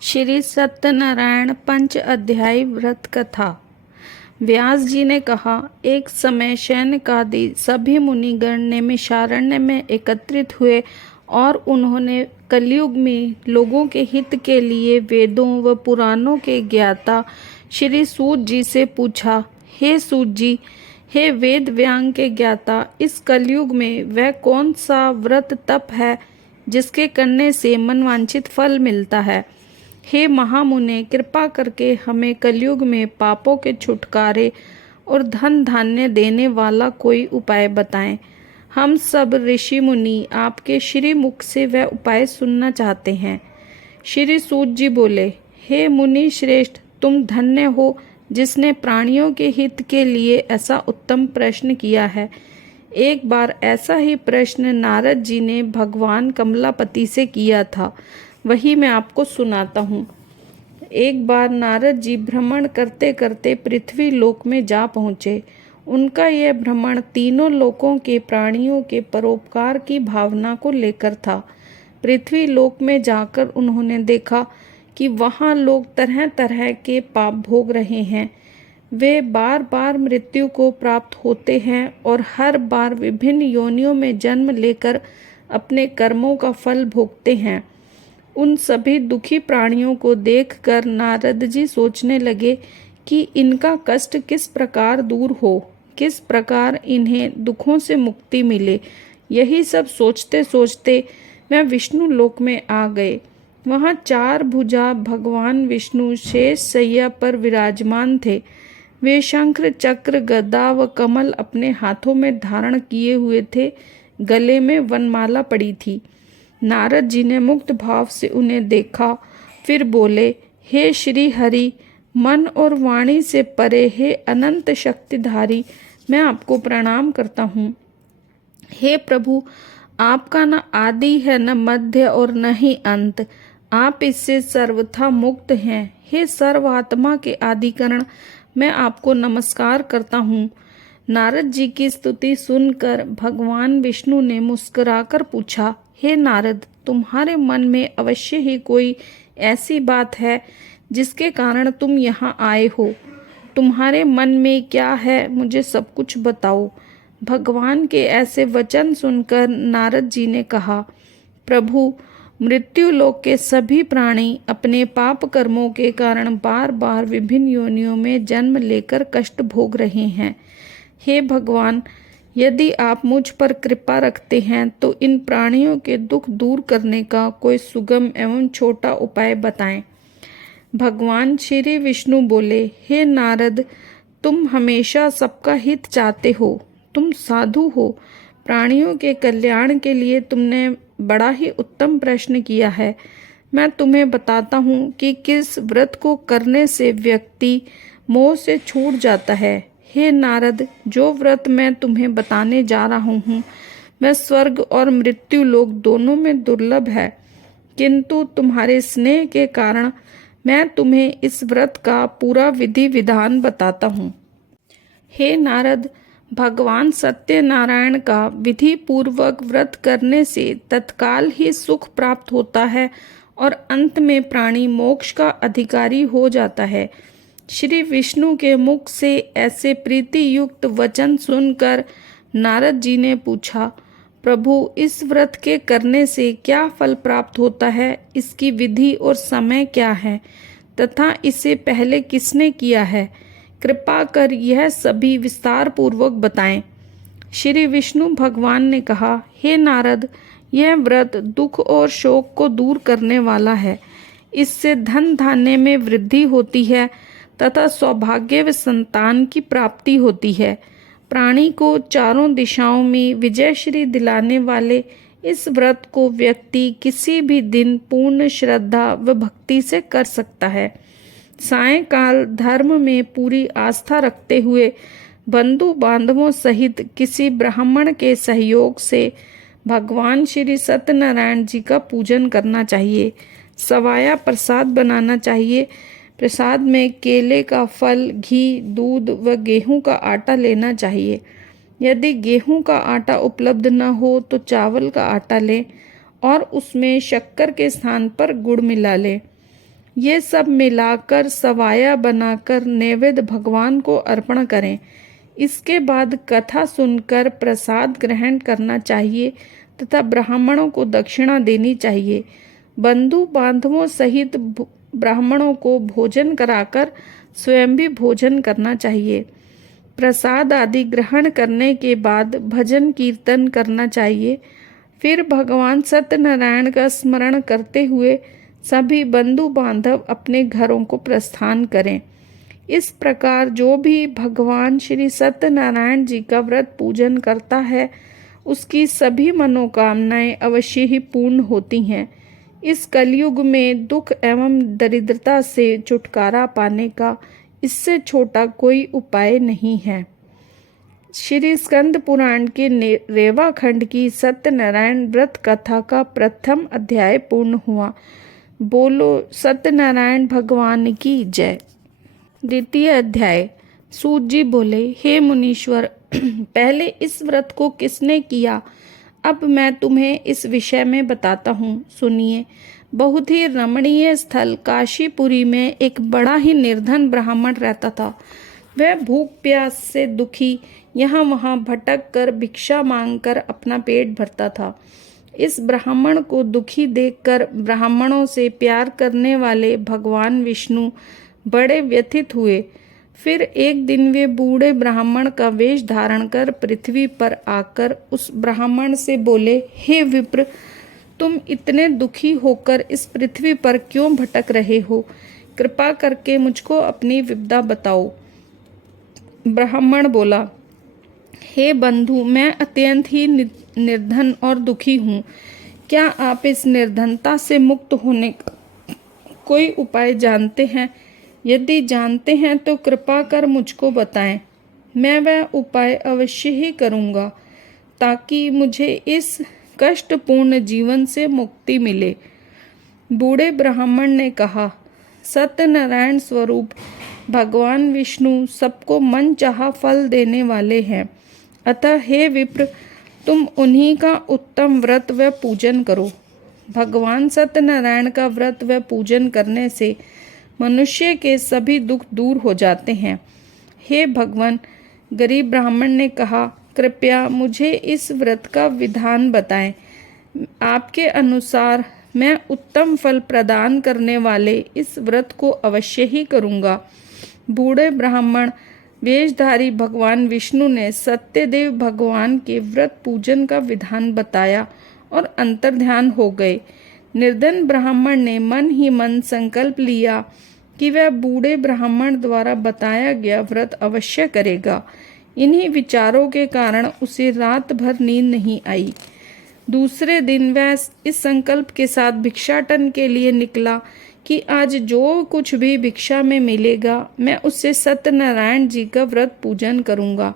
श्री सत्यनारायण पंच अध्यायी व्रत कथा। व्यास जी ने कहा, एक समय शैनकादि सभी मुनिगण नैमिषारण्य में एकत्रित हुए और उन्होंने कलयुग में लोगों के हित के लिए वेदों व पुराणों के ज्ञाता श्री सूत जी से पूछा, हे सूत जी, हे वेद व्यांग के ज्ञाता, इस कलयुग में वह कौन सा व्रत तप है जिसके करने से मनवांछित फल मिलता है। हे महामुने, कृपा करके हमें कलयुग में पापों के छुटकारे और धन धान्य देने वाला कोई उपाय बताएं। हम सब ऋषि मुनि आपके श्री मुख से वह उपाय सुनना चाहते हैं। श्री सूत जी बोले, हे मुनि श्रेष्ठ, तुम धन्य हो जिसने प्राणियों के हित के लिए ऐसा उत्तम प्रश्न किया है। एक बार ऐसा ही प्रश्न नारद जी ने भगवान कमलापति से किया था, वही मैं आपको सुनाता हूँ। एक बार नारद जी भ्रमण करते करते पृथ्वी लोक में जा पहुँचे। उनका यह भ्रमण तीनों लोकों के प्राणियों के परोपकार की भावना को लेकर था। पृथ्वी लोक में जाकर उन्होंने देखा कि वहाँ लोग तरह तरह के पाप भोग रहे हैं। वे बार बार मृत्यु को प्राप्त होते हैं और हर बार विभिन्न योनियों में जन्म लेकर अपने कर्मों का फल भोगते हैं। उन सभी दुखी प्राणियों को देखकर नारद जी सोचने लगे कि इनका कष्ट किस प्रकार दूर हो, किस प्रकार इन्हें दुखों से मुक्ति मिले। यही सब सोचते सोचते वह विष्णु लोक में आ गए। वहाँ चार भुजा भगवान विष्णु शेष सैया पर विराजमान थे। वे शंख चक्र गदा व कमल अपने हाथों में धारण किए हुए थे। गले में वनमाला पड़ी थी। नारद जी ने मुक्त भाव से उन्हें देखा, फिर बोले, हे श्री हरि, मन और वाणी से परे हे अनंत शक्तिधारी, मैं आपको प्रणाम करता हूँ। हे प्रभु, आपका न आदि है, न मध्य और न ही अंत। आप इससे सर्वथा मुक्त हैं। हे सर्वात्मा के आदिकरण, मैं आपको नमस्कार करता हूँ। नारद जी की स्तुति सुनकर भगवान विष्णु ने मुस्कुराकर पूछा, हे नारद, तुम्हारे मन में अवश्य ही कोई ऐसी बात है जिसके कारण तुम यहाँ आए हो। तुम्हारे मन में क्या है, मुझे सब कुछ बताओ। भगवान के ऐसे वचन सुनकर नारद जी ने कहा, प्रभु, मृत्यु लोक के सभी प्राणी अपने पाप कर्मों के कारण बार बार विभिन्न योनियों में जन्म लेकर कष्ट भोग रहे हैं। हे भगवान, यदि आप मुझ पर कृपा रखते हैं तो इन प्राणियों के दुख दूर करने का कोई सुगम एवं छोटा उपाय बताएं। भगवान श्री विष्णु बोले, हे नारद, तुम हमेशा सबका हित चाहते हो। तुम साधु हो। प्राणियों के कल्याण के लिए तुमने बड़ा ही उत्तम प्रश्न किया है। मैं तुम्हें बताता हूँ कि किस व्रत को करने से व्यक्ति मोह से छूट जाता है। हे नारद, जो व्रत मैं तुम्हें बताने जा रहा हूँ वह स्वर्ग और मृत्यु लोक दोनों में दुर्लभ है, किंतु तुम्हारे स्नेह के कारण मैं तुम्हें इस व्रत का पूरा विधि विधान बताता हूँ। हे नारद, भगवान सत्यनारायण का विधि पूर्वक व्रत करने से तत्काल ही सुख प्राप्त होता है और अंत में प्राणी मोक्ष का अधिकारी हो जाता है। श्री विष्णु के मुख से ऐसे प्रीति युक्त वचन सुनकर नारद जी ने पूछा, प्रभु, इस व्रत के करने से क्या फल प्राप्त होता है, इसकी विधि और समय क्या है तथा इसे पहले किसने किया है, कृपा कर यह सभी विस्तार पूर्वक बताएं। श्री विष्णु भगवान ने कहा, हे नारद, यह व्रत दुख और शोक को दूर करने वाला है। इससे धन धान्य में वृद्धि होती है तथा सौभाग्य व संतान की प्राप्ति होती है। प्राणी को चारों दिशाओं में विजयश्री दिलाने वाले इस व्रत को व्यक्ति किसी भी दिन पूर्ण श्रद्धा व भक्ति से कर सकता है। सायंकाल धर्म में पूरी आस्था रखते हुए बंधु बांधवों सहित किसी ब्राह्मण के सहयोग से भगवान श्री सत्यनारायण जी का पूजन करना चाहिए। सवाया प्रसाद बनाना चाहिए। प्रसाद में केले का फल, घी, दूध व गेहूं का आटा लेना चाहिए। यदि गेहूं का आटा उपलब्ध न हो तो चावल का आटा लें और उसमें शक्कर के स्थान पर गुड़ मिला लें। ये सब मिलाकर सवाया बनाकर नैवेद्य भगवान को अर्पण करें। इसके बाद कथा सुनकर प्रसाद ग्रहण करना चाहिए तथा ब्राह्मणों को दक्षिणा देनी चाहिए। बंधु बांधवों सहित ब्राह्मणों को भोजन कराकर स्वयं भी भोजन करना चाहिए। प्रसाद आदि ग्रहण करने के बाद भजन कीर्तन करना चाहिए। फिर भगवान सत्यनारायण का स्मरण करते हुए सभी बंधु बांधव अपने घरों को प्रस्थान करें। इस प्रकार जो भी भगवान श्री सत्यनारायण जी का व्रत पूजन करता है उसकी सभी मनोकामनाएं अवश्य ही पूर्ण होती हैं। इस कलयुग में दुख एवं दरिद्रता से छुटकारा पाने का इससे छोटा कोई उपाय नहीं है। श्री स्कंद पुराण के रेवा खंड की सत्यनारायण व्रत कथा का प्रथम अध्याय पूर्ण हुआ। बोलो सत्यनारायण भगवान की जय। द्वितीय अध्याय। सूत जी बोले, हे मुनीश्वर, पहले इस व्रत को किसने किया, अब मैं तुम्हें इस विषय में बताता हूँ, सुनिए। बहुत ही रमणीय स्थल काशीपुरी में एक बड़ा ही निर्धन ब्राह्मण रहता था। वह भूख प्यास से दुखी यहाँ वहाँ भटक कर भिक्षा मांगकर अपना पेट भरता था। इस ब्राह्मण को दुखी देखकर ब्राह्मणों से प्यार करने वाले भगवान विष्णु बड़े व्यथित हुए। फिर एक दिन वे बूढ़े ब्राह्मण का वेश धारण कर पृथ्वी पर आकर उस ब्राह्मण से बोले, हे विप्र, तुम इतने दुखी होकर इस पृथ्वी पर क्यों भटक रहे हो? कृपा करके मुझको अपनी विपदा बताओ। ब्राह्मण बोला, हे बंधु, मैं अत्यंत ही निर्धन और दुखी हूँ। क्या आप इस निर्धनता से मुक्त होने का कोई उपाय जानते हैं? यदि जानते हैं तो कृपा कर मुझको बताएं। मैं वह उपाय अवश्य ही करूँगा ताकि मुझे इस कष्टपूर्ण जीवन से मुक्ति मिले। बूढ़े ब्राह्मण ने कहा, सत्यनारायण स्वरूप भगवान विष्णु सबको मन चाहा फल देने वाले हैं। अतः हे विप्र, तुम उन्हीं का उत्तम व्रत व पूजन करो। भगवान सत्यनारायण का व्रत व पूजन करने से मनुष्य के सभी दुख दूर हो जाते हैं। हे भगवान, गरीब ब्राह्मण ने कहा, कृपया मुझे इस व्रत का विधान बताएं। आपके अनुसार मैं उत्तम फल प्रदान करने वाले इस व्रत को अवश्य ही करूँगा। बूढ़े ब्राह्मण वेशधारी भगवान विष्णु ने सत्यदेव भगवान के व्रत पूजन का विधान बताया और अंतर्ध्यान हो गए। निर्धन ब्राह्मण ने मन ही मन संकल्प लिया कि वह बूढ़े ब्राह्मण द्वारा बताया गया व्रत अवश्य करेगा। इन्हीं विचारों के कारण उसे रात भर नींद नहीं आई। दूसरे दिन वह इस संकल्प के साथ भिक्षाटन के लिए निकला कि आज जो कुछ भी भिक्षा में मिलेगा मैं उससे सत्यनारायण जी का व्रत पूजन करूंगा।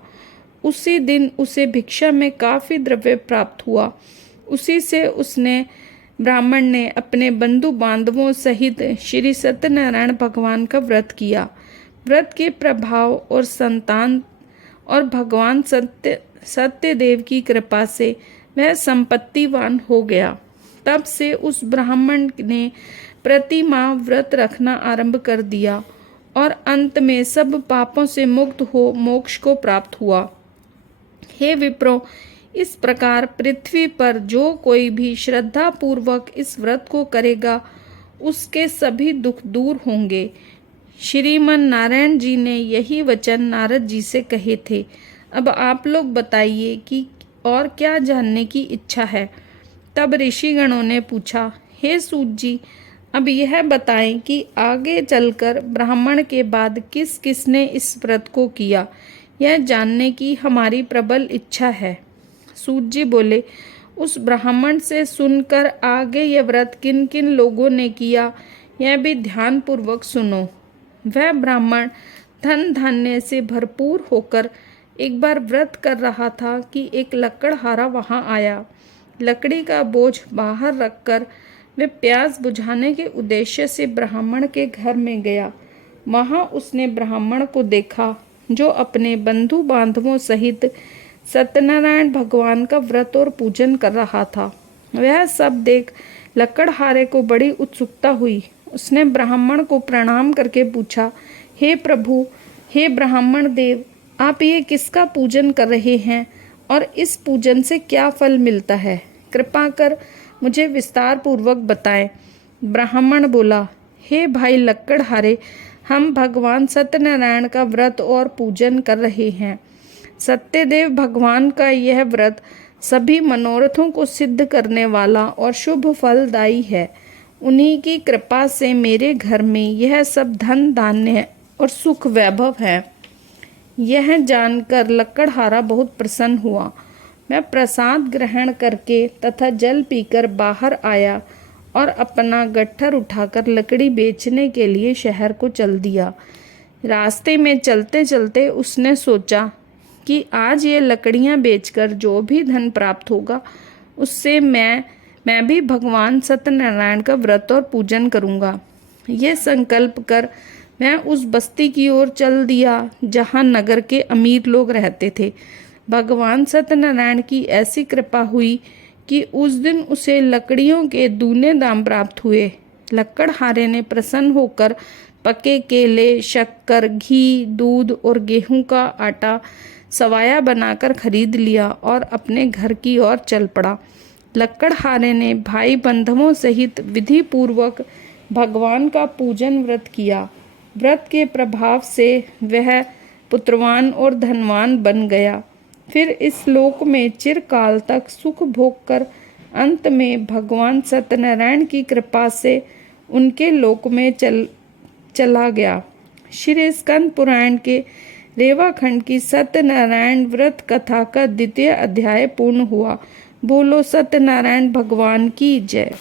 उसी दिन उसे भिक्षा में काफ़ी द्रव्य प्राप्त हुआ। उसी से उसने ब्राह्मण ने अपने बंधु बांधवों सहित श्री सत्यनारायण भगवान का व्रत किया। व्रत के प्रभाव और संतान और भगवान सत्यदेव की कृपा से वह संपत्तिवान हो गया। तब से उस ब्राह्मण ने प्रति माह व्रत रखना आरंभ कर दिया और अंत में सब पापों से मुक्त हो मोक्ष को प्राप्त हुआ। हे विप्रो, इस प्रकार पृथ्वी पर जो कोई भी श्रद्धा पूर्वक इस व्रत को करेगा उसके सभी दुख दूर होंगे। श्रीमन नारायण जी ने यही वचन नारद जी से कहे थे। अब आप लोग बताइए कि और क्या जानने की इच्छा है। तब ऋषिगणों ने पूछा, हे सूत जी, अब यह बताएं कि आगे चलकर ब्राह्मण के बाद किस किसने इस व्रत को किया, यह जानने की हमारी प्रबल इच्छा है। सूत जी बोले, उस ब्राह्मण से सुनकर आगे यह व्रत किन किन लोगों ने किया यह भी ध्यान पूर्वक सुनो। वह ब्राह्मण धन धान्य से भरपूर होकर एक बार व्रत कर रहा था कि एक लकड़हारा वहां आया। लकड़ी का बोझ बाहर रखकर वह प्यास बुझाने के उद्देश्य से ब्राह्मण के घर में गया। वहां उसने ब्राह्मण को देखा जो अपने बंधु बांधवों सहित सत्यनारायण भगवान का व्रत और पूजन कर रहा था। वह सब देख लकड़हारे को बड़ी उत्सुकता हुई। उसने ब्राह्मण को प्रणाम करके पूछा, हे प्रभु, हे ब्राह्मण देव, आप ये किसका पूजन कर रहे हैं और इस पूजन से क्या फल मिलता है? कृपा कर मुझे विस्तार पूर्वक बताएं। ब्राह्मण बोला, हे भाई लक्कड़हारे, हम भगवान सत्यनारायण का व्रत और पूजन कर रहे हैं। सत्यदेव भगवान का यह व्रत सभी मनोरथों को सिद्ध करने वाला और शुभ फलदायी है। उन्हीं की कृपा से मेरे घर में यह सब धन धान्य और सुख वैभव है। यह जानकर लक्कड़हारा बहुत प्रसन्न हुआ। मैं प्रसाद ग्रहण करके तथा जल पीकर बाहर आया और अपना गट्ठर उठाकर लकड़ी बेचने के लिए शहर को चल दिया। रास्ते में चलते चलते उसने सोचा कि आज ये लकड़ियां बेचकर जो भी धन प्राप्त होगा उससे मैं भी भगवान सत्यनारायण का व्रत और पूजन करूंगा। ये संकल्प कर मैं उस बस्ती की ओर चल दिया जहां नगर के अमीर लोग रहते थे। भगवान सत्यनारायण की ऐसी कृपा हुई कि उस दिन उसे लकड़ियों के दूने दाम प्राप्त हुए। लक्कड़हारे ने प्रसन्न होकर पके केले, शक्कर, घी, दूध और गेहूं का आटा सवाया बनाकर खरीद लिया और अपने घर की ओर चल पड़ा। लक्कड़हारे ने भाई बंधुओं सहित विधि पूर्वक भगवान का पूजन व्रत किया। व्रत के प्रभाव से वह पुत्रवान और धनवान बन गया। फिर इस लोक में चिरकाल तक सुख भोग कर अंत में भगवान सत्यनारायण की कृपा से उनके लोक में चला गया। श्री स्कंद पुराण के रेवा खंड की सत्यनारायण व्रत कथा का 2वां अध्याय पूर्ण हुआ। बोलो सत्यनारायण भगवान की जय।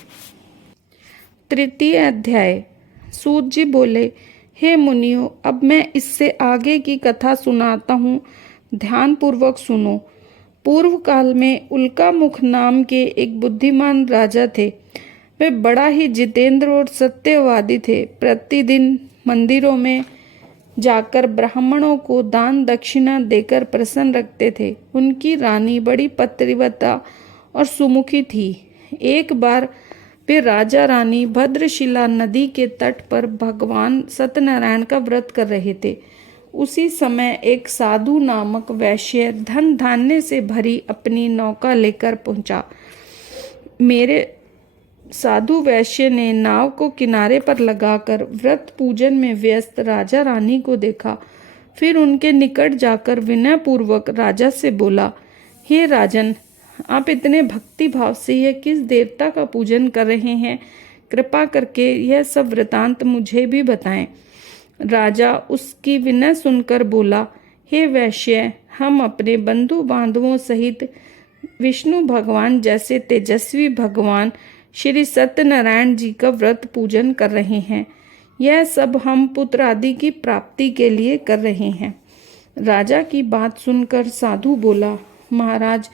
3वां अध्याय। सूत जी बोले, हे मुनियों, अब मैं इससे आगे की कथा सुनाता हूँ, ध्यान पूर्वक सुनो। पूर्व काल में उल्का मुख नाम के एक बुद्धिमान राजा थे। वे बड़ा ही जितेंद्र और सत्यवादी थे। प्रतिदिन मंदिरों में जाकर ब्राह्मणों को दान दक्षिणा देकर प्रसन्न रखते थे। उनकी रानी बड़ी पतिव्रता और सुमुखी थी। एक बार वे राजा रानी भद्रशिला नदी के तट पर भगवान सत्यनारायण का व्रत कर रहे थे। उसी समय एक साधु नामक वैश्य धन धान्य से भरी अपनी नौका लेकर पहुंचा। मेरे साधु वैश्य ने नाव को किनारे पर लगाकर व्रत पूजन में व्यस्त राजा रानी को देखा। फिर उनके निकट जाकर विनय पूर्वक राजा से बोला, हे राजन, आप इतने भक्ति भाव से यह किस देवता का पूजन कर रहे हैं? कृपा करके यह सब वृतांत मुझे भी बताएं। राजा उसकी विनय सुनकर बोला, हे वैश्य, हम अपने बंधु बांधवों सहित विष्णु भगवान जैसे तेजस्वी भगवान श्री सत्यनारायण जी का व्रत पूजन कर रहे हैं। यह सब हम पुत्र आदि की प्राप्ति के लिए कर रहे हैं। राजा की बात सुनकर साधु बोला, महाराज,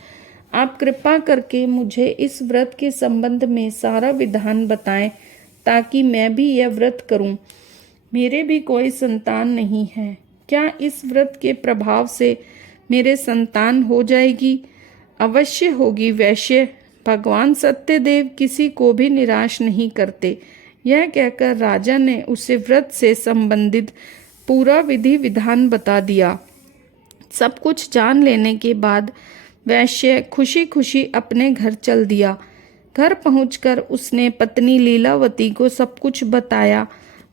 आप कृपा करके मुझे इस व्रत के संबंध में सारा विधान बताएं ताकि मैं भी यह व्रत करूं। मेरे भी कोई संतान नहीं है। क्या इस व्रत के प्रभाव से मेरे संतान हो जाएगी? अवश्य होगी वैश्य। भगवान सत्यदेव किसी को भी निराश नहीं करते। यह कहकर राजा ने उसे व्रत से संबंधित पूरा विधि विधान बता दिया। सब कुछ जान लेने के बाद वैश्य खुशी खुशी अपने घर चल दिया। घर पहुंचकर उसने पत्नी लीलावती को सब कुछ बताया।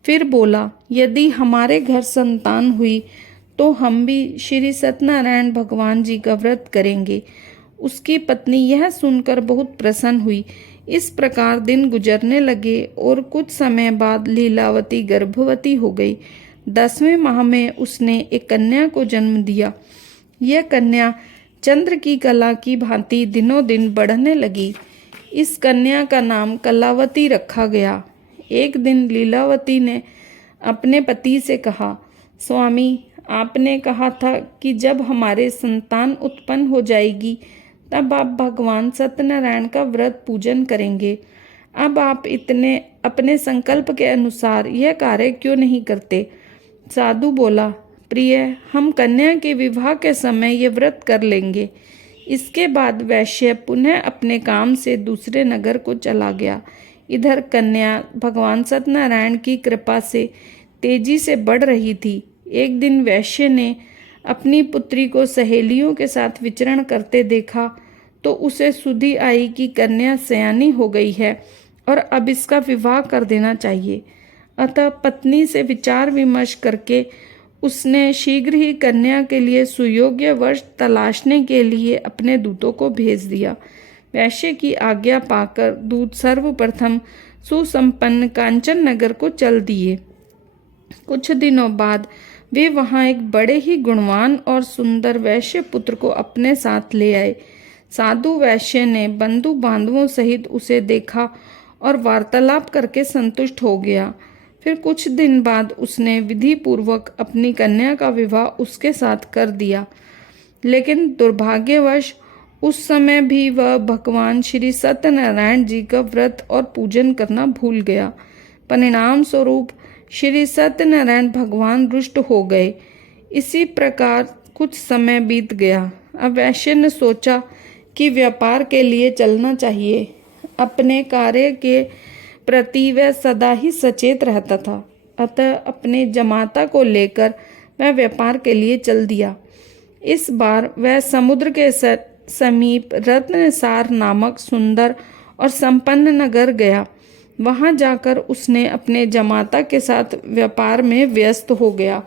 फिर बोला, यदि हमारे घर संतान हुई तो हम भी श्री सत्यनारायण भगवान जी का व्रत करेंगे। उसकी पत्नी यह सुनकर बहुत प्रसन्न हुई। इस प्रकार दिन गुजरने लगे और कुछ समय बाद लीलावती गर्भवती हो गई। 10वें माह में उसने एक कन्या को जन्म दिया। यह कन्या चंद्र की कला की भांति दिनों दिन बढ़ने लगी। इस कन्या का नाम कलावती रखा गया। एक दिन लीलावती ने अपने पति से कहा, स्वामी, आपने कहा था कि जब हमारे संतान उत्पन्न हो जाएगी तब आप भगवान सत्यनारायण का व्रत पूजन करेंगे। अब आप इतने अपने संकल्प के अनुसार यह कार्य क्यों नहीं करते? साधु बोला, प्रिय, हम कन्या के विवाह के समय ये व्रत कर लेंगे। इसके बाद वैश्य पुनः अपने काम से दूसरे नगर को चला गया। इधर कन्या भगवान सत्यनारायण की कृपा से तेजी से बढ़ रही थी। एक दिन वैश्य ने अपनी पुत्री को सहेलियों के साथ विचरण करते देखा तो उसे सुधि आई कि कन्या सयानी हो गई है और अब इसका विवाह कर देना चाहिए। अतः पत्नी से विचार विमर्श करके उसने शीघ्र ही कन्या के लिए सुयोग्य वर तलाशने के लिए अपने दूतों को भेज दिया। वैश्य की आज्ञा पाकर दूत सर्वप्रथम सुसंपन्न कांचन नगर को चल दिए। कुछ दिनों बाद वे वहां एक बड़े ही गुणवान और सुंदर वैश्य पुत्र को अपने साथ ले आए। साधु वैश्य ने बंधु बांधवों सहित उसे देखा और वार्तालाप करके संतुष्ट हो गया। फिर कुछ दिन बाद उसने विधि पूर्वक अपनी कन्या का विवाह उसके साथ कर दिया। लेकिन दुर्भाग्यवश उस समय भी वह भगवान श्री सत्यनारायण जी का व्रत और पूजन करना भूल गया। परिणाम स्वरूप श्री सत्यनारायण भगवान रुष्ट हो गए। इसी प्रकार कुछ समय बीत गया। अब वैश्य ने सोचा कि व्यापार के लिए चलना चाहिए। अपने कार्य के प्रति वह सदा ही सचेत रहता था। अतः अपने जमाता को लेकर वह व्यापार के लिए चल दिया। इस बार वह समुद्र के समीप रत्नसार नामक सुंदर और संपन्न नगर गया। वहां जाकर उसने अपने जमाता के साथ व्यापार में व्यस्त हो गया।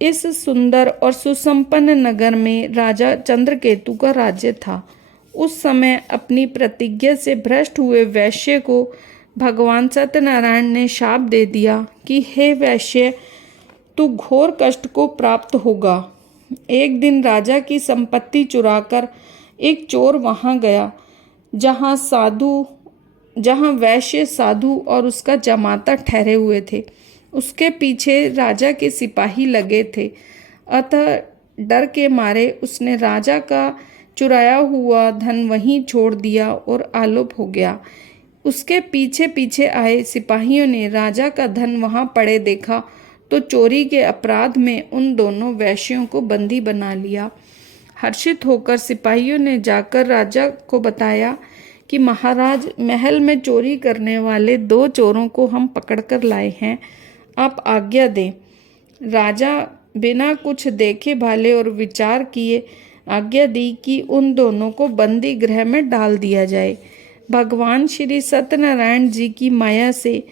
इस सुंदर और सुसंपन्न नगर में राजा चंद्रकेतु का राज्य था। उस समय अपनी प्रतिज्ञा से भ्रष्ट हुए वैश्य को भगवान सत्यनारायण ने शाप दे दिया कि हे वैश्य, तू घोर कष्ट को प्राप्त होगा। एक दिन राजा की संपत्ति चुराकर एक चोर वहां गया जहां वैश्य साधु और उसका जमाता ठहरे हुए थे। उसके पीछे राजा के सिपाही लगे थे। अतः डर के मारे उसने राजा का चुराया हुआ धन वहीं छोड़ दिया और आलोप हो गया। उसके पीछे पीछे आए सिपाहियों ने राजा का धन वहां पड़े देखा तो चोरी के अपराध में उन दोनों वैश्यों को बंदी बना लिया। हर्षित होकर सिपाहियों ने जाकर राजा को बताया कि महाराज, महल में चोरी करने वाले 2 चोरों को हम पकड़कर लाए हैं, आप आज्ञा दें। राजा बिना कुछ देखे भाले और विचार किए आज्ञा दी कि उन दोनों को बंदी गृह में डाल दिया जाए। भगवान श्री सत्यनारायण जी की माया से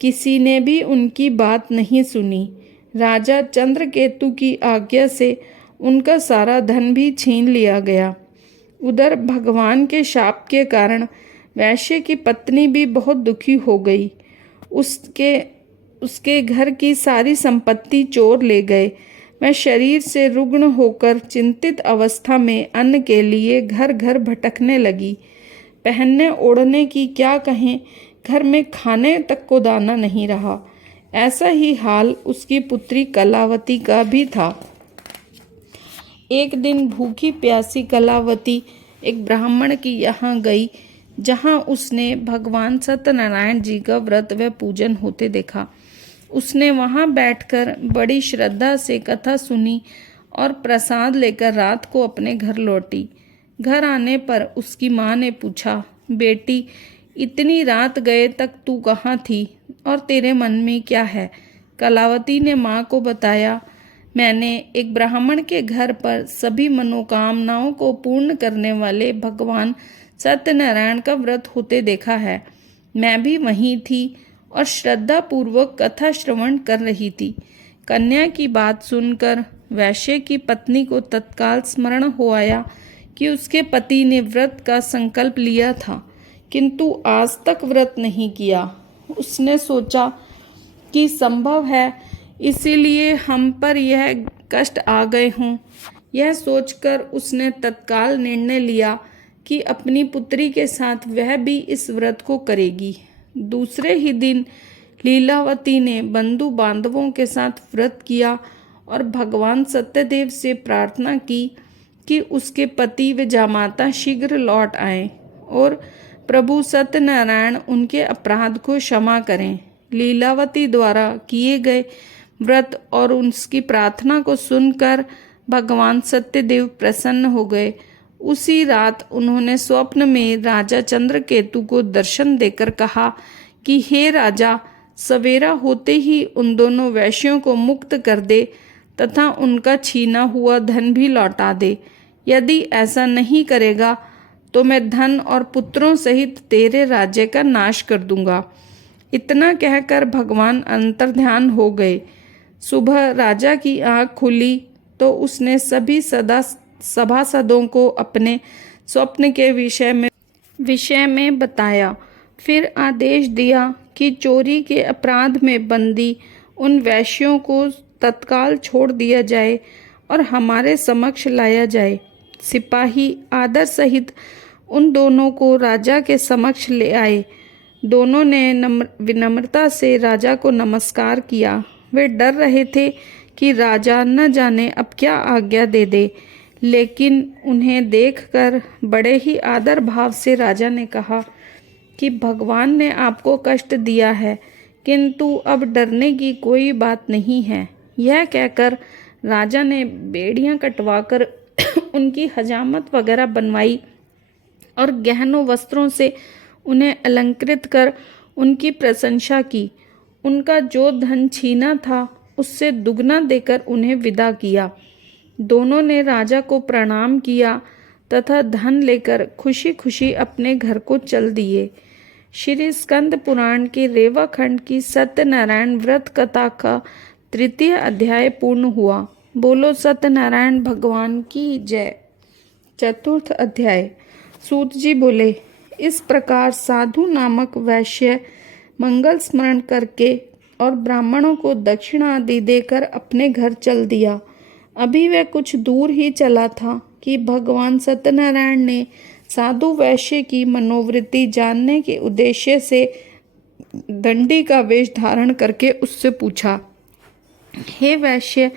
किसी ने भी उनकी बात नहीं सुनी। राजा चंद्रकेतु की आज्ञा से उनका सारा धन भी छीन लिया गया। उधर भगवान के शाप के कारण वैश्य की पत्नी भी बहुत दुखी हो गई। उसके घर की सारी संपत्ति चोर ले गए। वह शरीर से रुग्ण होकर चिंतित अवस्था में अन्न के लिए घर घर भटकने लगी। पहनने ओढ़ने की क्या कहें, घर में खाने तक को दाना नहीं रहा। ऐसा ही हाल उसकी पुत्री कलावती का भी था। एक दिन भूखी प्यासी कलावती एक ब्राह्मण की यहाँ गई जहाँ उसने भगवान सत्यनारायण जी का व्रत व पूजन होते देखा। उसने वहाँ बैठकर बड़ी श्रद्धा से कथा सुनी और प्रसाद लेकर रात को अपने घर लौटी। घर आने पर उसकी माँ ने पूछा, बेटी, इतनी रात गए तक तू कहाँ थी और तेरे मन में क्या है? कलावती ने माँ को बताया, मैंने एक ब्राह्मण के घर पर सभी मनोकामनाओं को पूर्ण करने वाले भगवान सत्यनारायण का व्रत होते देखा है। मैं भी वहीं थी और श्रद्धा पूर्वक कथा श्रवण कर रही थी। कन्या की बात सुनकर वैश्य की पत्नी को तत्काल स्मरण हो आया कि उसके पति ने व्रत का संकल्प लिया था किंतु आज तक व्रत नहीं किया। उसने सोचा कि संभव है इसीलिए हम पर यह कष्ट आ गए हों। यह सोचकर उसने तत्काल निर्णय लिया कि अपनी पुत्री के साथ वह भी इस व्रत को करेगी। दूसरे ही दिन लीलावती ने बंधु बांधवों के साथ व्रत किया और भगवान सत्यदेव से प्रार्थना की कि उसके पति व जामाता शीघ्र लौट आएं और प्रभु सत्यनारायण उनके अपराध को क्षमा करें। लीलावती द्वारा किए गए व्रत और उसकी प्रार्थना को सुनकर भगवान सत्यदेव प्रसन्न हो गए उसी रात उन्होंने स्वप्न में राजा चंद्रकेतु को दर्शन देकर कहा कि हे राजा, सवेरा होते ही उन दोनों वैश्यों को मुक्त कर दे तथा उनका छीना हुआ धन भी लौटा दे। यदि ऐसा नहीं करेगा तो मैं धन और पुत्रों सहित तेरे राज्य का नाश कर दूंगा। इतना कहकर भगवान अंतर्ध्यान हो गए। सुबह राजा की आँख खुली तो उसने सभी सभासदों को अपने स्वप्न के विषय में बताया। फिर आदेश दिया कि चोरी के अपराध में बंदी उन वैश्यों को तत्काल छोड़ दिया जाए और हमारे समक्ष लाया जाए। सिपाही आदर सहित उन दोनों को राजा के समक्ष ले आए। दोनों ने विनम्रता से राजा को नमस्कार किया। वे डर रहे थे कि राजा न जाने अब क्या आज्ञा दे दे, लेकिन उन्हें देखकर बड़े ही आदर भाव से राजा ने कहा कि भगवान ने आपको कष्ट दिया है, किंतु अब डरने की कोई बात नहीं है। यह कहकर राजा ने बेड़ियां कटवाकर उनकी हजामत वगैरह बनवाई और गहनों वस्त्रों से उन्हें अलंकृत कर उनकी प्रशंसा की। उनका जो धन छीना था उससे दुगना देकर उन्हें विदा किया। दोनों ने राजा को प्रणाम किया तथा धन लेकर खुशी खुशी अपने घर को चल दिए। श्री स्कंद पुराण के रेवा खंड की सत्यनारायण व्रत कथा का 3 अध्याय पूर्ण हुआ। बोलो सत्यनारायण भगवान की जय। 4 अध्याय। सूत जी बोले, इस प्रकार साधु नामक वैश्य मंगल स्मरण करके और ब्राह्मणों को दक्षिणा आदि देकर अपने घर चल दिया। अभी वह कुछ दूर ही चला था कि भगवान सत्यनारायण ने साधु वैश्य की मनोवृत्ति जानने के उद्देश्य से दंडी का वेश धारण करके उससे पूछा, हे वैश्य,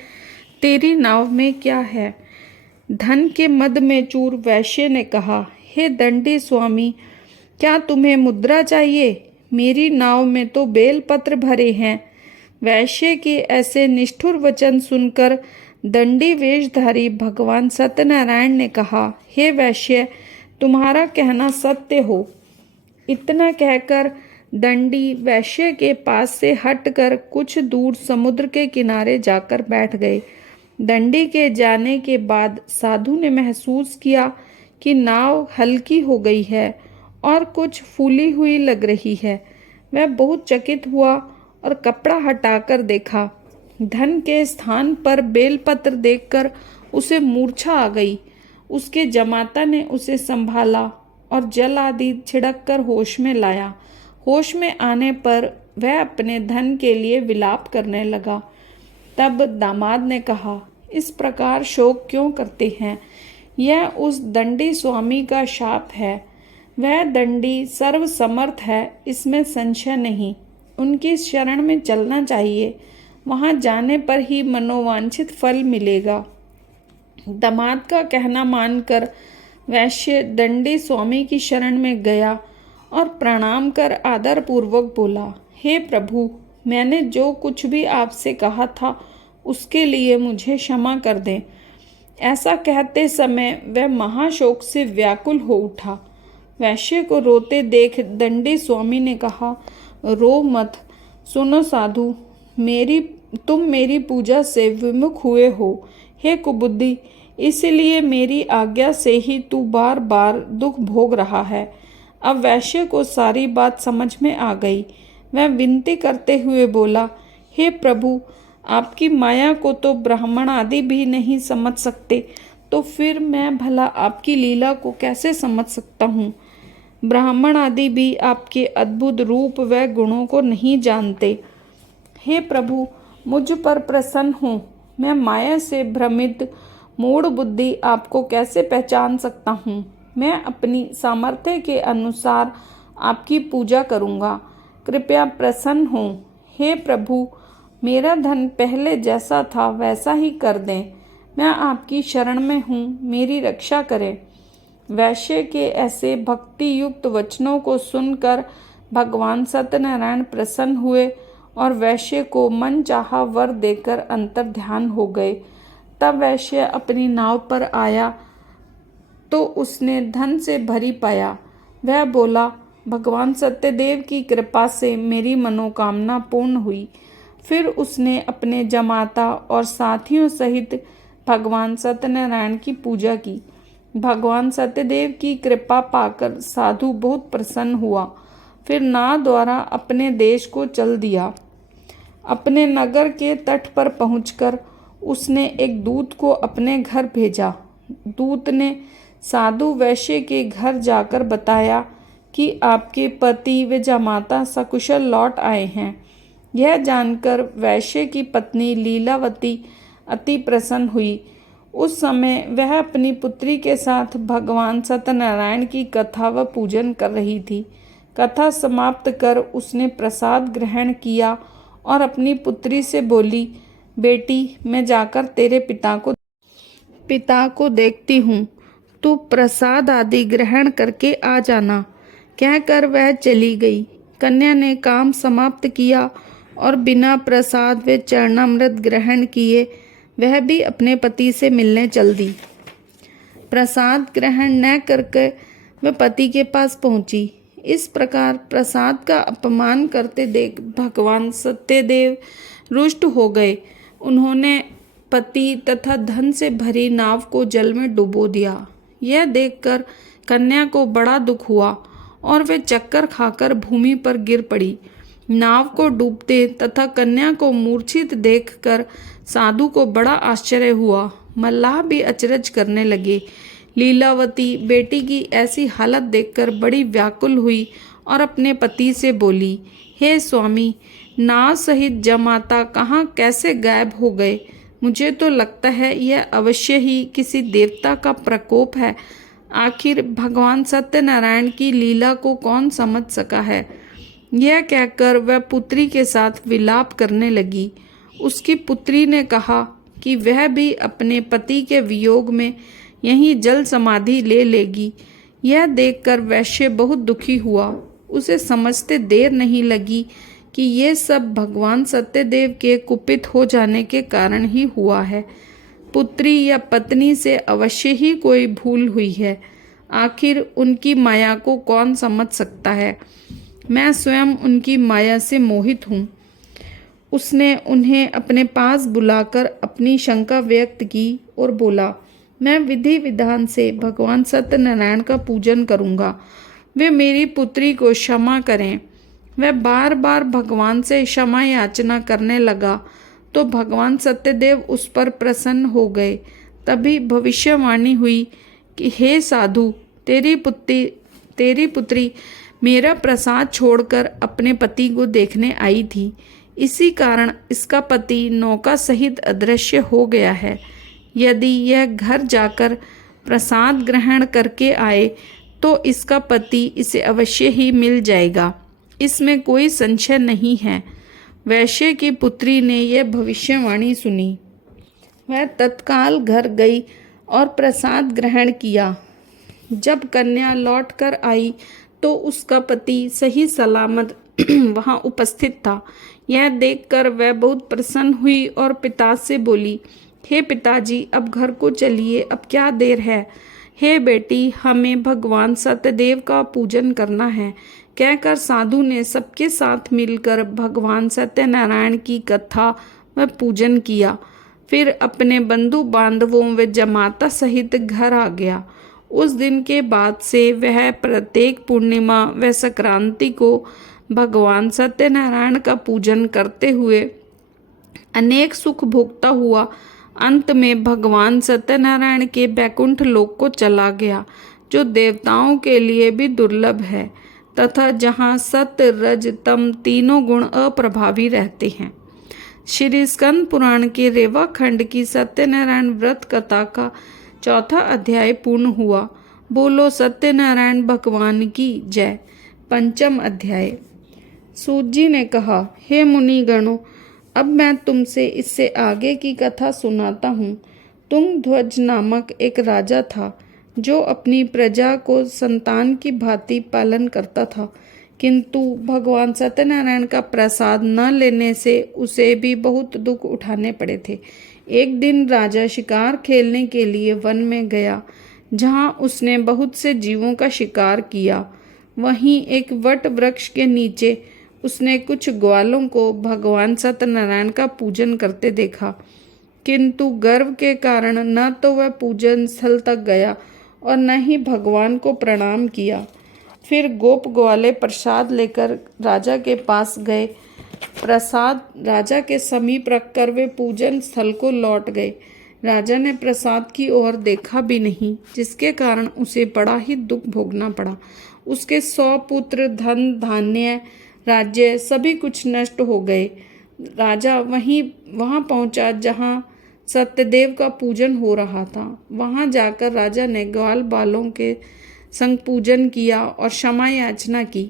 तेरी नाव में क्या है? धन के मद में चूर वैश्य ने कहा, हे दंडी स्वामी, क्या तुम्हें मुद्रा चाहिए? मेरी नाव में तो बेलपत्र भरे हैं। वैश्य के ऐसे निष्ठुर वचन सुनकर दंडी वेशधारी भगवान सत्यनारायण ने कहा, हे वैश्य, तुम्हारा कहना सत्य हो। इतना कहकर दंडी वैश्य के पास से हटकर कुछ दूर समुद्र के किनारे जाकर बैठ गए। दंडी के जाने के बाद साधु ने महसूस किया कि नाव हल्की हो गई है और कुछ फूली हुई लग रही है। वह बहुत चकित हुआ और कपड़ा हटाकर देखा। धन के स्थान पर बेलपत्र देखकर उसे मूर्छा आ गई। उसके जमाता ने उसे संभाला और जल आदि छिड़ककर होश में लाया। होश में आने पर वह अपने धन के लिए विलाप करने लगा। तब दामाद ने कहा, इस प्रकार शोक क्यों करते हैं? यह उस दंडी स्वामी का शाप है। वह दंडी सर्वसमर्थ है, इसमें संशय नहीं। उनकी शरण में चलना चाहिए, वहां जाने पर ही मनोवांछित फल मिलेगा। दामाद का कहना मानकर वैश्य दंडी स्वामी की शरण में गया और प्रणाम कर आदर पूर्वक बोला, हे प्रभु, मैंने जो कुछ भी आपसे कहा था उसके लिए मुझे क्षमा कर दें। ऐसा कहते समय वह महाशोक से व्याकुल हो उठा। वैश्य को रोते देख दंडी स्वामी ने कहा, रो मत। सुनो साधु, तुम मेरी पूजा से विमुख हुए हो। हे कुबुद्धि, इसलिए मेरी आज्ञा से ही तू बार बार दुख भोग रहा है। अब वैश्य को सारी बात समझ में आ गई। वह विनती करते हुए बोला, हे प्रभु, आपकी माया को तो ब्राह्मण आदि भी नहीं समझ सकते, तो फिर मैं भला आपकी लीला को कैसे समझ सकता हूँ? ब्राह्मण आदि भी आपके अद्भुत रूप व गुणों को नहीं जानते। हे प्रभु, मुझ पर प्रसन्न हो। मैं माया से भ्रमित मूढ़ बुद्धि आपको कैसे पहचान सकता हूँ? मैं अपनी सामर्थ्य के अनुसार आपकी पूजा करूँगा। कृपया प्रसन्न हो। हे प्रभु, मेरा धन पहले जैसा था वैसा ही कर दें। मैं आपकी शरण में हूँ, मेरी रक्षा करें। वैश्य के ऐसे भक्ति युक्त वचनों को सुनकर भगवान सत्यनारायण प्रसन्न हुए और वैश्य को मन चाहा वर देकर अंतर्ध्यान हो गए। तब वैश्य अपनी नाव पर आया तो उसने धन से भरी पाया। वह बोला, भगवान सत्यदेव की कृपा से मेरी मनोकामना पूर्ण हुई। फिर उसने अपने जमाता और साथियों सहित भगवान सत्यनारायण की पूजा की। भगवान सत्यदेव की कृपा पाकर साधु बहुत प्रसन्न हुआ। फिर नाव द्वारा अपने देश को चल दिया। अपने नगर के तट पर पहुंचकर उसने एक दूत को अपने घर भेजा। दूत ने साधु वैश्य के घर जाकर बताया कि आपके पति व जमाता सकुशल लौट आए हैं। यह जानकर वैश्य की पत्नी लीलावती अति प्रसन्न हुई। उस समय वह अपनी पुत्री के साथ भगवान सत्यनारायण की कथा व पूजन कर रही थी। कथा समाप्त कर उसने प्रसाद ग्रहण किया और अपनी पुत्री से बोली, बेटी, मैं जाकर तेरे पिता को देखती हूँ, तू प्रसाद आदि ग्रहण करके आ जाना। कहकर वह चली गई। कन्या ने काम समाप्त किया और बिना प्रसाद व चरणामृत ग्रहण किए वह भी अपने पति से मिलने चल दी। प्रसाद ग्रहण न करके वह पति के पास पहुंची। इस प्रकार प्रसाद का अपमान करते देख भगवान सत्यदेव रुष्ट हो गए। उन्होंने पति तथा धन से भरी नाव को जल में डुबो दिया। यह देखकर कन्या को बड़ा दुख हुआ और वे चक्कर खाकर भूमि पर गिर पड़ी। नाव को डूबते तथा कन्या को मूर्छित देखकर साधु को बड़ा आश्चर्य हुआ। मल्लाह भी अचरज करने लगे। लीलावती बेटी की ऐसी हालत देखकर बड़ी व्याकुल हुई और अपने पति से बोली, हे स्वामी, नाव सहित जमाता कहाँ कैसे गायब हो गए? मुझे तो लगता है यह अवश्य ही किसी देवता का प्रकोप है। आखिर भगवान सत्यनारायण की लीला को कौन समझ सका है? यह कहकर वह पुत्री के साथ विलाप करने लगी। उसकी पुत्री ने कहा कि वह भी अपने पति के वियोग में यहीं जल समाधि ले लेगी। यह देखकर वैश्य बहुत दुखी हुआ। उसे समझते देर नहीं लगी कि ये सब भगवान सत्यदेव के कुपित हो जाने के कारण ही हुआ है। पुत्री या पत्नी से अवश्य ही कोई भूल हुई है। आखिर उनकी माया को कौन समझ सकता है? मैं स्वयं उनकी माया से मोहित हूँ। उसने उन्हें अपने पास बुलाकर अपनी शंका व्यक्त की और बोला, मैं विधि विधान से भगवान सत्यनारायण का पूजन करूँगा। वे मेरी पुत्री को क्षमा करें। वह बार बार भगवान से क्षमा याचना करने लगा तो भगवान सत्यदेव उस पर प्रसन्न हो गए। तभी भविष्यवाणी हुई कि हे साधु, तेरी पुत्री मेरा प्रसाद छोड़कर अपने पति को देखने आई थी। इसी कारण इसका पति नौका सहित अदृश्य हो गया है। यदि यह घर जाकर प्रसाद ग्रहण करके आए तो इसका पति इसे अवश्य ही मिल जाएगा, इसमें कोई संशय नहीं है। वैश्य की पुत्री ने यह भविष्यवाणी सुनी। वह तत्काल घर गई और प्रसाद ग्रहण किया। जब कन्या लौट कर आई तो उसका पति सही सलामत वहां उपस्थित था। यह देखकर वह बहुत प्रसन्न हुई और पिता से बोली, हे पिताजी, अब घर को चलिए, अब क्या देर है। हे बेटी, हमें भगवान सत्यदेव का पूजन करना है। कहकर साधु ने सबके साथ मिलकर भगवान सत्यनारायण की कथा व पूजन किया। फिर अपने बंधु बांधवों व जमाता सहित घर आ गया। उस दिन के बाद से वह प्रत्येक पूर्णिमा व संक्रांति को भगवान सत्यनारायण का पूजन करते हुए अनेक सुख भोगता हुआ अंत में भगवान सत्यनारायण के बैकुंठ लोक को चला गया, जो देवताओं के लिए भी दुर्लभ है तथा जहाँ सत्य रज तम तीनों गुण अप्रभावी रहते हैं। श्री स्कंद पुराण के रेवा खंड की सत्यनारायण व्रत कथा का 4था अध्याय पूर्ण हुआ। बोलो सत्यनारायण भगवान की जय। 5वां अध्याय। सूत जी ने कहा, हे मुनि गणों, अब मैं तुमसे इससे आगे की कथा सुनाता हूँ। तुंगध्वज नामक एक राजा था जो अपनी प्रजा को संतान की भांति पालन करता था, किंतु भगवान सत्यनारायण का प्रसाद न लेने से उसे भी बहुत दुख उठाने पड़े थे। एक दिन राजा शिकार खेलने के लिए वन में गया। जहाँ उसने बहुत से जीवों का शिकार किया। वहीं एक वट वृक्ष के नीचे उसने कुछ ग्वालों को भगवान सत्यनारायण का पूजन करते देखा, किंतु गर्व के कारण न तो वह पूजन स्थल तक गया और न ही भगवान को प्रणाम किया। फिर गोप ग्वाले प्रसाद लेकर राजा के पास गए। प्रसाद राजा के समीप रखकर वे पूजन स्थल को लौट गए। राजा ने प्रसाद की ओर देखा भी नहीं, जिसके कारण उसे बड़ा ही दुख भोगना पड़ा। उसके 100 पुत्र, धन धान्य, राज्य सभी कुछ नष्ट हो गए। राजा वहां पहुंचा जहां सत्यदेव का पूजन हो रहा था। वहां जाकर राजा ने ग्वाल बालों के संग पूजन किया और क्षमा याचना की।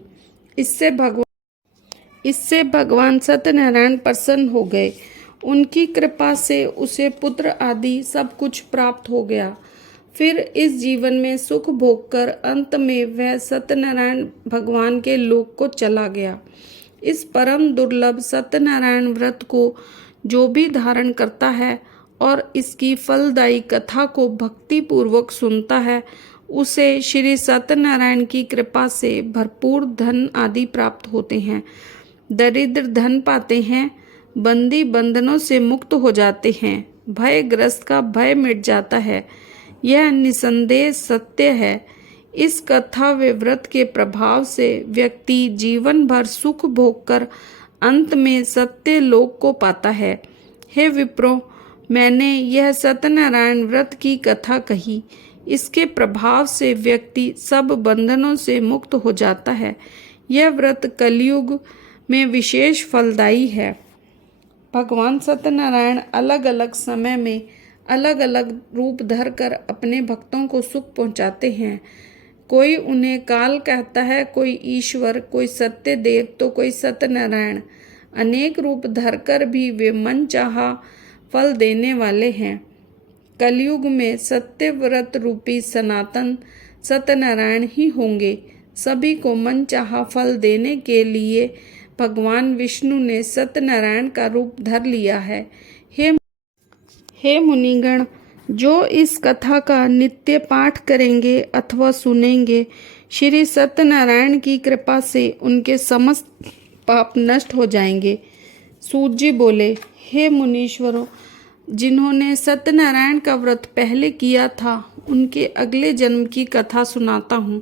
इससे भगवान सत्यनारायण प्रसन्न हो गए। उनकी कृपा से उसे पुत्र आदि सब कुछ प्राप्त हो गया। फिर इस जीवन में सुख भोगकर अंत में वह सत्यनारायण भगवान के लोक को चला गया। इस परम दुर्लभ सत्यनारायण व्रत को जो भी धारण करता है और इसकी फलदायी कथा को भक्ति पूर्वक सुनता है, उसे श्री सत्यनारायण की कृपा से भरपूर धन आदि प्राप्त होते हैं। दरिद्र धन पाते हैं, बंदी बंधनों से मुक्त हो जाते हैं, भयग्रस्त का भय मिट जाता है। यह निसंदेह सत्य है। इस कथा व व्रत के प्रभाव से व्यक्ति जीवन भर सुख भोगकर अंत में सत्य लोक को पाता है। हे विप्रो, मैंने यह सत्यनारायण व्रत की कथा कही। इसके प्रभाव से व्यक्ति सब बंधनों से मुक्त हो जाता है। यह व्रत कलयुग में विशेष फलदायी है। भगवान सत्यनारायण अलग अलग समय में अलग अलग रूप धरकर अपने भक्तों को सुख पहुंचाते हैं। कोई उन्हें काल कहता है, कोई ईश्वर, कोई सत्य देव तो कोई सत्यनारायण। अनेक रूप धरकर भी वे मन चाहा फल देने वाले हैं। कलयुग में सत्य व्रत रूपी सनातन सत्यनारायण ही होंगे। सभी को मन चाहा फल देने के लिए भगवान विष्णु ने सत्यनारायण का रूप धर लिया है। हे मुनिगण, जो इस कथा का नित्य पाठ करेंगे अथवा सुनेंगे, श्री सत्यनारायण की कृपा से उनके समस्त पाप नष्ट हो जाएंगे। सूत जी बोले, हे मुनीश्वरों, जिन्होंने सत्यनारायण का व्रत पहले किया था, उनके अगले जन्म की कथा सुनाता हूँ।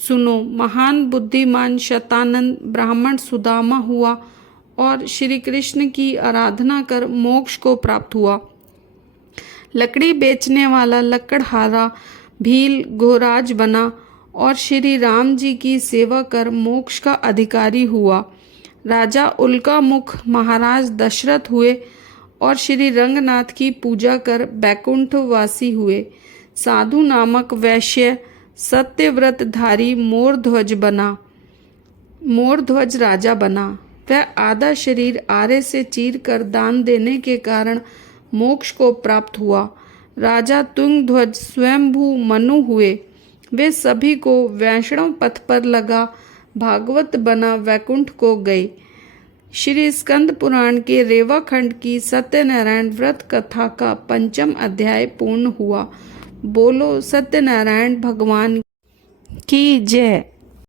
सुनो। महान बुद्धिमान शतानंद ब्राह्मण सुदामा हुआ और श्री कृष्ण की आराधना कर मोक्ष को प्राप्त हुआ। लकड़ी बेचने वाला लकड़हारा भील घोराज बना और श्री राम जी की सेवा कर मोक्ष का अधिकारी हुआ। राजा उल्कामुख महाराज दशरथ हुए और श्री रंगनाथ की पूजा कर बैकुंठवासी हुए। साधु नामक वैश्य सत्यव्रतधारी मोरध्वज राजा बना। वह आधा शरीर आरे से चीर कर दान देने के कारण मोक्ष को प्राप्त हुआ। राजा तुंगध्वज स्वयंभू मनु हुए। वे सभी को वैष्णव पथ पर लगा भागवत बना वैकुंठ को गए। श्री स्कंद पुराण के रेवा खंड की सत्यनारायण व्रत कथा का 5वां अध्याय पूर्ण हुआ। बोलो सत्यनारायण भगवान की जय।